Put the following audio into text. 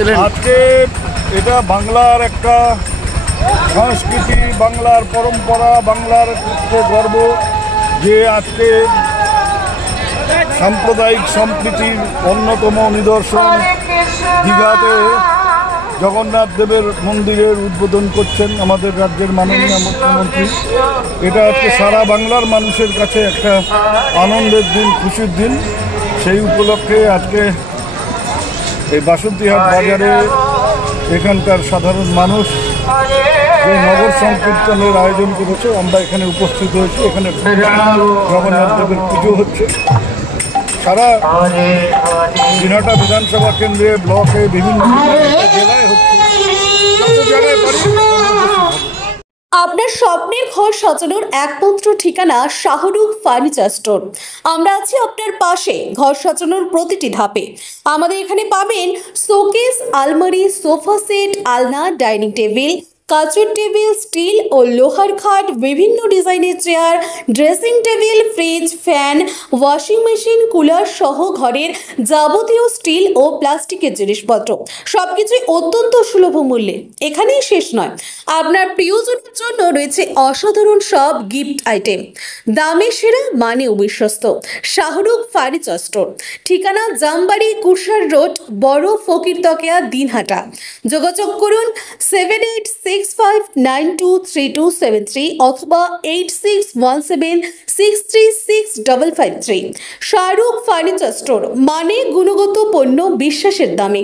এলেন? আজকে এটা বাংলার একটা সংস্কৃতি, বাংলার পরম্পরা, বাংলার গর্ব যে আজকে সাম্প্রদায়িক সম্প্রীতির অন্যতম নিদর্শন দীঘাতে জগন্নাথ দেবের মন্দিরের উদ্বোধন করছেন আমাদের রাজ্যের মাননীয় মুখ্যমন্ত্রী। এটা আজকে সারা বাংলার মানুষের কাছে একটা আনন্দের দিন, খুশির দিন। সেই উপলক্ষে আজকে এই বাসন্তীহাট বাজারে এখানকার সাধারণ মানুষ যে নগর সংকীর্তনের আয়োজন করেছে, আমরা এখানে উপস্থিত হয়েছি। এখানে জগন্নাথ দেবের পুজো হচ্ছে। সারা দিনহাটা বিধানসভা কেন্দ্রে, ব্লকে, বিভিন্ন জেলায় হচ্ছে। যত জায়গায় পারি আপনার স্বপ্নের ঘর সাজানোর একমাত্র ঠিকানা শাহরুখ ফার্নিচার স্টোর। আমরা আছি আপনার পাশে ঘর সাজানোর প্রতিটি ধাপে। আমাদের এখানে পাবেন শোকেস, আলমারি, সোফা সেট, আলনা, ডাইনিং টেবিল, কাচের টেবিল, স্টিল ও লোহার খাট, বিভিন্ন ডিজাইনের chair, dressing table, fridge, fan, washing machine, cooler সহ ঘরের যাবতীয় স্টিল ও প্লাস্টিকের জিনিসপত্র সবকিছুই অত্যন্ত সুলভ মূল্যে। এখানেই শেষ নয়, আপনার প্রিয়জনের জন্য রয়েছে অসাধারণ সব গিফট আইটেম। দামে সেরা, মানেও বিশ্বস্ত। শাহরুখ ফার্নিচার স্টোর, ঠিকানা জামবাড়ি, কুরসার রোড, বড় ফকিরতকিয়া, দিনহাটা। যোগাযোগ করুন 7865923273 অথবা 8617636553। শাহরুখ ফার্নিচার স্টোর, মানে গুণগত পণ্য বিশ্বাসের দামে।